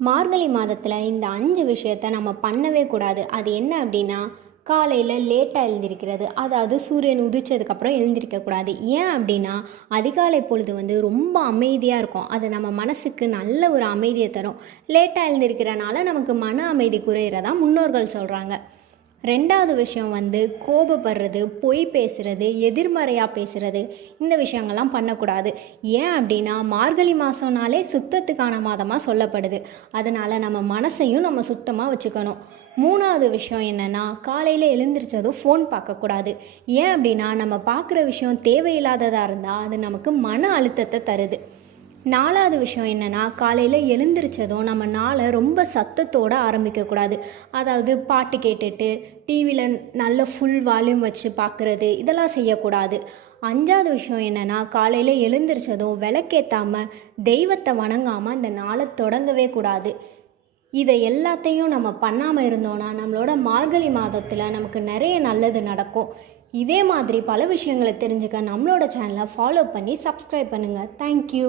மார்கழி மாதத்தில் இந்த 5 விஷயத்த நம்ம பண்ணவே கூடாது. அது என்ன அப்படின்னா, காலையில் லேட்டாக எழுந்திரிக்கிறது. அதாவது சூரியன் உதிச்சதுக்கப்புறம் எழுந்திரிக்கக்கூடாது. ஏன் அப்படின்னா, அதிகாலை பொழுது ரொம்ப அமைதியாக இருக்கும். அது நம்ம மனசுக்கு நல்ல ஒரு அமைதியை தரும். லேட்டாக எழுந்திரிக்கிறனால நமக்கு மன அமைதி குறையிறதா முன்னோர்கள் சொல்கிறாங்க. 2வது விஷயம் கோபப்படுறது, பொய் பேசுகிறது, எதிர்மறையாக பேசுகிறது. இந்த விஷயங்கள்லாம் பண்ணக்கூடாது. ஏன் அப்படின்னா, மார்கழி மாதம்னாலே சுத்தத்துக்கான மாதமாக சொல்லப்படுது. அதனால் நம்ம மனசையும் நம்ம சுத்தமாக வச்சுக்கணும். 3வது விஷயம் என்னென்னா, காலையில் எழுந்திரிச்சதும் ஃபோன் பார்க்கக்கூடாது. ஏன் அப்படின்னா, நம்ம பார்க்குற விஷயம் தேவையில்லாததாக இருந்தால் அது நமக்கு மன அழுத்தத்தை தருது. 4வது விஷயம் என்னென்னா, காலையில் எழுந்திரிச்சதும் நம்ம நாளை ரொம்ப சத்தத்தோடு ஆரம்பிக்கக்கூடாது. அதாவது பாட்டு கேட்டுட்டு டிவியில் நல்ல ஃபுல் வால்யூம் வச்சு பார்க்குறது, இதெல்லாம் செய்யக்கூடாது. 5வது விஷயம் என்னென்னா, காலையில் எழுந்திரிச்சதும் விளக்கேற்றாமல் தெய்வத்தை வணங்காமல் அந்த நாளை தொடங்கவே கூடாது. இதை எல்லாத்தையும் நம்ம பண்ணாமல் இருந்தோன்னா நம்மளோட மார்கழி மாதத்தில் நமக்கு நிறைய நல்லது நடக்கும். இதே மாதிரி பல விஷயங்களை தெரிஞ்சுக்க நம்மளோட சேனலை ஃபாலோ பண்ணி சப்ஸ்கிரைப் பண்ணுங்கள். தேங்க்யூ.